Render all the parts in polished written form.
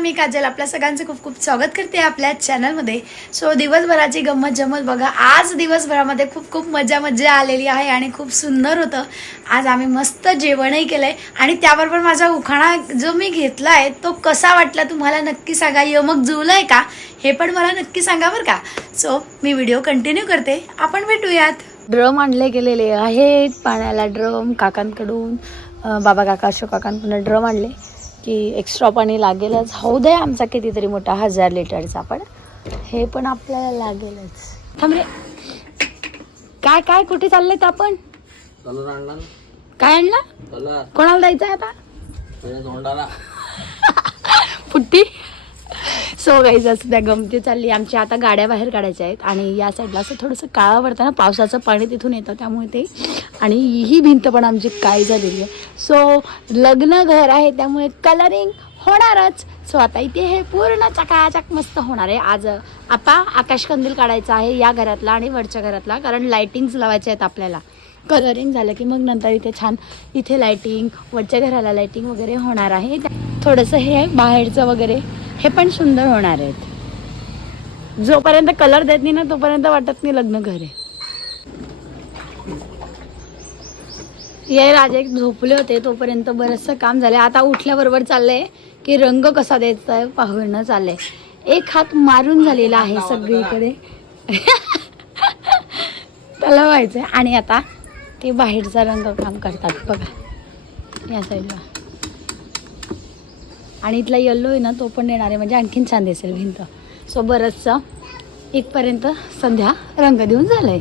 मी काजल आपल्या सगळ्यांचं खूप खूप स्वागत करते आपल्या चॅनलमध्ये. सो दिवसभराची गंमत जमत बघा. आज दिवसभरामध्ये खूप खूप मजा आलेली आहे आणि खूप सुंदर होतं. आज आम्ही मस्त जेवणही केलं आहे आणि त्याबरोबर माझा उखाणा जो मी घेतला आहे तो कसा वाटला तुम्हाला नक्की सांगा. यमक जुळलं आहे का हे पण मला नक्की सांगा बरं का. सो मी व्हिडिओ कंटिन्यू करते, आपण भेटूयात. ड्रम आणले गेलेले आहेत पाण्याला. ड्रम काकांकडून बाबा काका अशोक काकांकडून ड्रम आणले की एक्स्ट्रा पाणी लागेलच. होऊ दे आमचा कितीतरी मोठा 1000 लिटरचा, पण हे पण आपल्याला लागेलच. थांब रे, काय काय कुठे चाललेत आपण? काय आणला? कोणाला द्यायचं आता? पुट्टी. सो गाईज असं त्या गमती चालली आमची. आता गाड्या बाहेर काढायच्या आहेत आणि या साईडला असं थोडंसं काळं पडतं ना, पावसाचं पाणी तिथून येतं त्यामुळे ते. आणि ही भिंत पण आमची काय झालेली आहे. सो लग्न घर आहे त्यामुळे कलरिंग होणारच. सो आता इथे हे पूर्ण चकाचक मस्त होणार आहे. आज आकाश कंदील काढायचा आहे या घरातला आणि वरच्या घरातला, कारण लाइटिंग्स लावायच्या आहेत आपल्याला. कलरिंग झालं की मग नंतर इथे छान इथे लाइटिंग, वरच्या घराला लाइटिंग वगैरे होणार आहे. थोडंसं हे बाहेरचं वगैरे हे पण सुंदर होणार आहेत. जोपर्यंत कलर देत नाही ना तोपर्यंत वाटत नाही लग्न घर आहे. हे राजे झोपले होते तोपर्यंत बरंचसं काम झालं. आता उठल्याबरोबर चाललंय की रंग कसा द्यायचा आहे पाहणं चाललंय. एक हात मारून झालेला आहे सगळीकडे त्याला व्हायचंय. आणि आता ते बाहेरचा रंग काम करतात बघा या साईडला. आणि इथला येल्लो आहे ना तो पण देणार आहे, म्हणजे आणखीन छान दिसेल भिंत. सो बरंचसं इथपर्यंत संध्या रंग देऊन झालंय.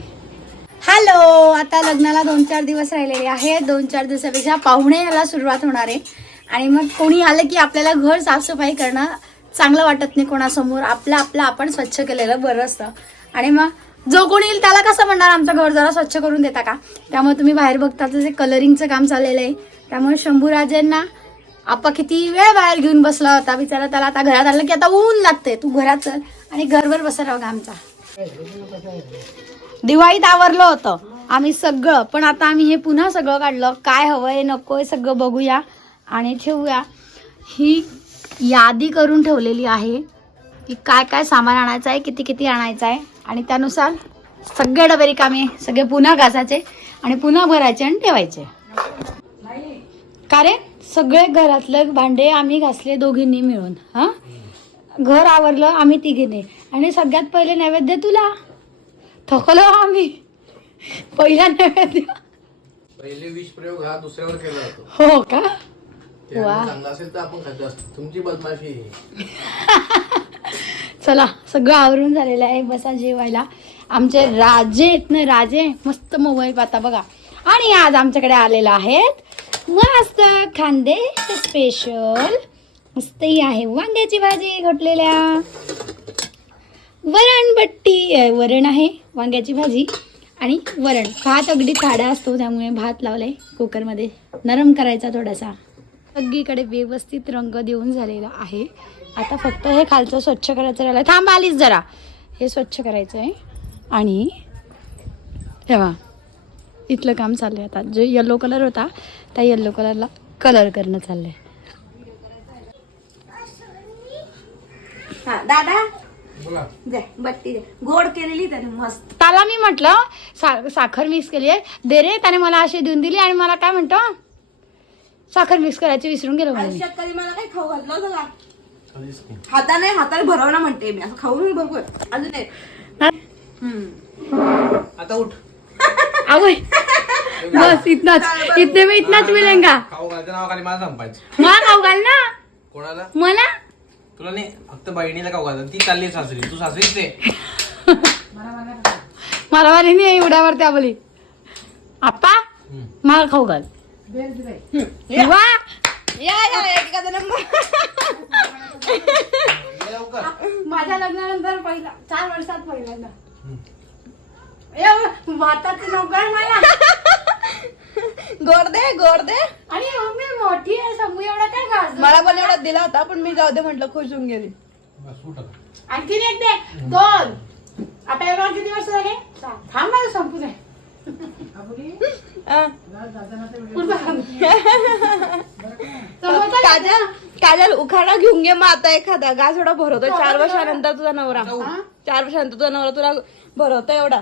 हॅलो, आता लग्नाला 2-4 दिवस राहिलेले आहेत. 2-4 दिवसापेक्षा पाहुणे याला सुरुवात होणार आहे. आणि मग कोणी आलं की आपल्याला घर साफसफाई करणं चांगलं वाटत नाही कोणासमोर. आपलं आपण स्वच्छ केलेलं बरं असतं. आणि मग जो कोणी येईल त्याला कसं म्हणणार आमचं घर जरा स्वच्छ करून देता का. त्यामुळे तुम्ही बाहेर बघता जे कलरिंगचं काम चाललेलं आहे. त्यामुळे शंभूराजेंना आपा किती वेळ बाहेर घेऊन बसला होता बिचारा. त्याला आता घरात आलं की आता ऊन लागते, तू घरात चल आणि घरभर बसा बघा. आमचा दिवाळीत आवरलं होतं आम्ही सगळं, पण आता आम्ही हे पुन्हा सगळं काढलं. काय हवंय नकोय सगळं बघूया आणि ठेवूया. ही यादी करून ठेवलेली आहे की काय काय सामान आणायचं आहे, किती किती आणायचं आहे. आणि त्यानुसार सगळे डबे रिकामे सगळे पुन्हा घासायचे आणि पुन्हा भरायचे आणि ठेवायचे. का रे, सगळे घरातलं भांडे आम्ही घासले दोघींनी मिळून. घर आवरलं आम्ही तिघीने. आणि सगळ्यात पहिले नैवेद्य तुला. थकलो आम्ही. पहिला नैवेद्य पहिले विष प्रयोग हा दुसऱ्यावर केला जातो. हो का? वा, चांगला असेल तर आपण खात असतो. तुमची बदमाशी. चला सगळं आवरून झालेलं आहे, बसा जेवायला. आमचे राजे आहेत ना, राजे मस्त मोबाईल पाहता बघा. आणि आज आमच्याकडे आलेला आहेत मस्त खांदे स्पेशल. मस्त ही आहे वांग्याची भाजी घोटलेल्या, वरण आहे वांग्याची भाजी आणि वरण. भात अगदी थाडा असतो त्यामुळे भात लावलाय कुकरमध्ये नरम करायचा थोडासा. सगळीकडे व्यवस्थित रंग देऊन झालेला आहे. आता फक्त हे खालचं स्वच्छ करायचं राहिलं. थांब आलीच जरा. हे स्वच्छ करायचं आहे आणि तेव्हा इथलं काम चाललंय. आता जो येल्लो कलर होता त्या येल्लो कलरला कलर करणं चाललंय. दादा बट्टी गोड केलेली त्याने मस्त. त्याला मी म्हटलं साखर मिक्स केली आहे दे रे. त्याने मला अशी देऊन दिली आणि मला काय म्हणतो साखर मिक्स करायची विसरून गेलो. आयुष्यात कधी मला काही खाऊ घातलं होतं का? हाताने भरवणं म्हणते मी. असं खाऊ मी बघू अजून एक. आता उठ. बस इतने में इतनाच मिलेगा. खाऊ घालच्या नावाखाली मला संपायचं. मला खाऊ घाल ना. कोणाला? मला. तुला नाही, फक्त बहिणीला खाऊ घाल. ती चालली सासरी, तू सासरीच ते. मला वाली नाही उड्यावर त्या बोली आप्पा मला खाऊ घाल. वा एखादा नंबर. माझ्या लग्नानंतर पहिला 4 वर्षात पहिल्यांदा भाताचं नौकर मला. गोड दे आणि मी मोठी आहे समू एवढा काय घास. मला पण एवढा दिला होता पण मी जाऊ दे म्हटलं, खुश होऊन गेली. आणखीन एक दे. 2 आता एवढा किती वर्ष झाले. थांब मला संपू दे. काजल काजल उखाडा घेऊन घे मग आता एखादा गा थोडा भरवतोय 4 वर्षानंतर तुझा नवरा 4 वर्षानंतर तुझा नवरा तुला भरवतोय एवढा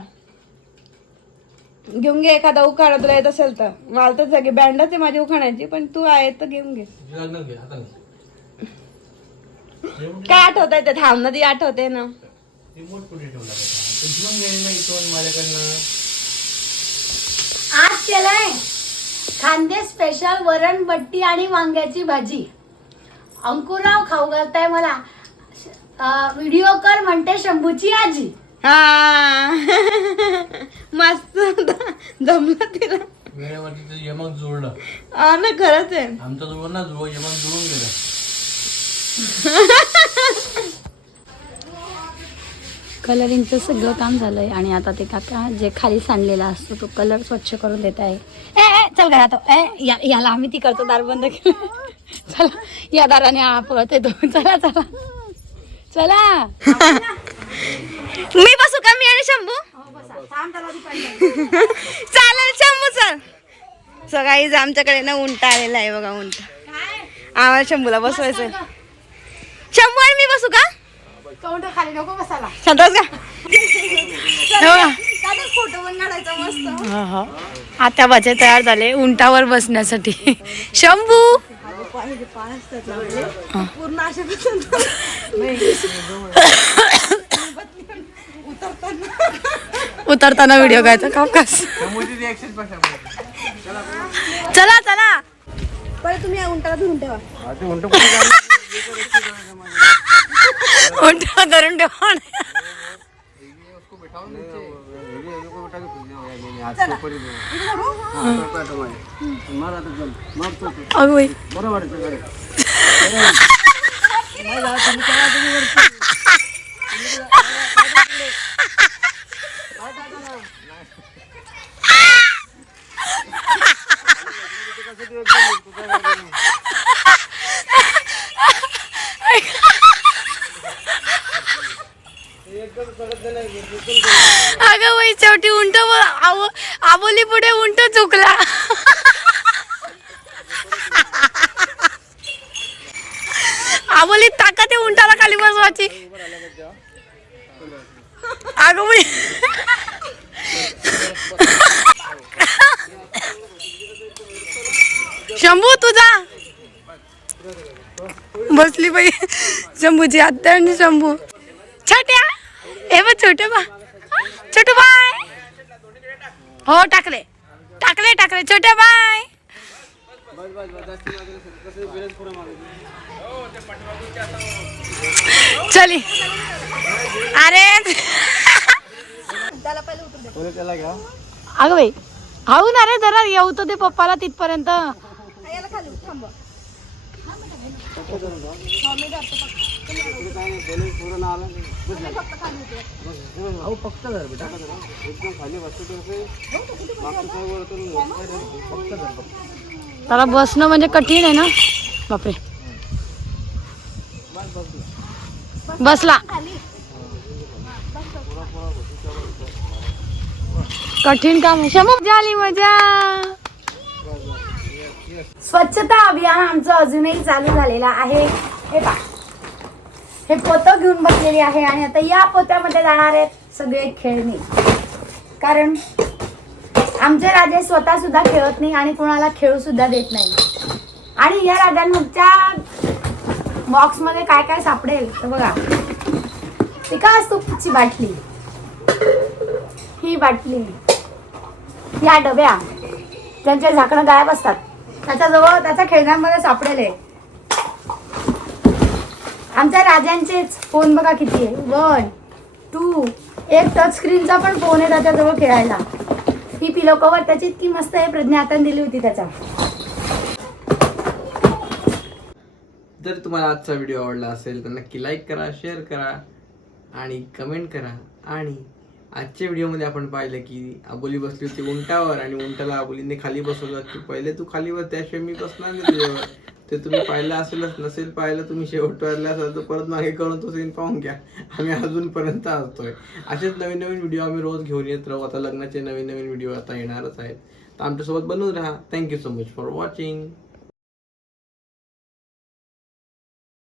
घेऊन घे एखादा उखाडा तुला येत असेल तर मला तर सगळी बँडच आहे माझी उखाण्याची पण तू आहे तर घेऊन घे काय आठवतंय ते थांब ना ती आठवते ना आज केलंय खांदे स्पेशल वरण बट्टी आणि वांग्याची भाजी. अंकुरराव खाऊ घालताय मला. व्हिडिओ कर म्हणते शंभूची आजी. हा मस्त जमलं तिला वेळेवरती यमक जुळलं. हा ना खरंच आहे आमचं जुळून ना यमक जुळून गेलं. कलरिंगचं सगळं काम झालंय आणि आता ते काका जे खाली सांडलेला असतो तो कलर स्वच्छ करून देत आहे. ए चल घरात याला आम्ही ती करतो दार बंद केलं. चला या दाराने पळत येतो. चला चला चला मी बसू का मी आणि शंभू चालेल शंभू चल. सो गाईज आमच्याकडे ना उंटा आलेला आहे बघा उंट आम्हाला शंभूला बसवायचंय. शंभू आणि मी बसू का खाली नको बसायला शांतच का फोटो पण काढायचा मस्त. आता बचे तयार झाले उंटावर बसण्यासाठी. शंभू पूर्ण अशा उतरताना व्हिडिओ घ्यायचा कापकास. चला चला पहिले तुम्ही या उंटाला धरून ठेवा. उंटा धरून ठेवा. अगं वय शेवटी उंट आबोली पुढे उंट चुकला. आबोली ताकद आहे उंटाला खाली बसवायची. अगं वय शंभू तुझा बसली बाई शंभूची आत्या आणि शंभू छोट्या हे बघ छोटे बा छोटू बाय. हो टाकले टाकले टाकले छोट्या बाय. चली अरे अगं बाई हाऊ ना रे जरा येऊ तर ते पप्पाला तिथपर्यंत. त्याला बसणं म्हणजे कठीण आहे ना. बापरे बसला कठीण काम आहे. मजा आली मजा. स्वच्छता अभियान आमचं अजूनही चालू झालेलं आहे. हे पहा हे पोतं घेऊन बसलेली आहे आणि आता या पोत्यामध्ये जाणार आहेत सगळे खेळणी. कारण आमचे राजे स्वतः सुद्धा खेळत नाही आणि कोणाला खेळू सुद्धा देत नाही. आणि या राजांच्या बॉक्स मध्ये काय काय सापडेल तर बघा. विकास तुपची बाटली, ही बाटली, या डब्या त्यांचे झाकणं गायब असतात त्याच्याजवळ त्याच्या खेळण्यांमध्ये सापडेल. आमच्या राजांचेच फोन बघा किती आहे. 1, 2 एक टच स्क्रीनचा पण फोन आहे त्याच्याजवळ खेळायला. ही पिलो कवर त्याची इतकी मस्त आहे. प्रज्ञा हाताने दिली होती त्याच्या. जर तुम्हाला आजचा व्हिडिओ आवडला असेल तर नक्की लाईक करा, शेअर करा आणि कमेंट करा. आणि आजच्या व्हिडिओमध्ये आपण पाहिलं की आबोली बसली होती उंटावर आणि उंटाला आबोलीने खाली बसवलं की पहिले तू खाली बस त्याशिवाय मी बसणार नाही तुझ्यावर. ते तुम्ही पाहिलं असेलच, नसेल पाहिलं तुम्ही शेवट पाहिलं असेल तर परत मागे करून तो सीन पाहून घ्या. आम्ही अजूनपर्यंत असतोय. असेच नवीन नवीन व्हिडिओ आम्ही रोज घेऊन येत राहू. आता लग्नाचे नवीन नवीन व्हिडिओ आता येणारच आहेत. तर आमच्यासोबत बनवून राहा. Thank you so much for watching.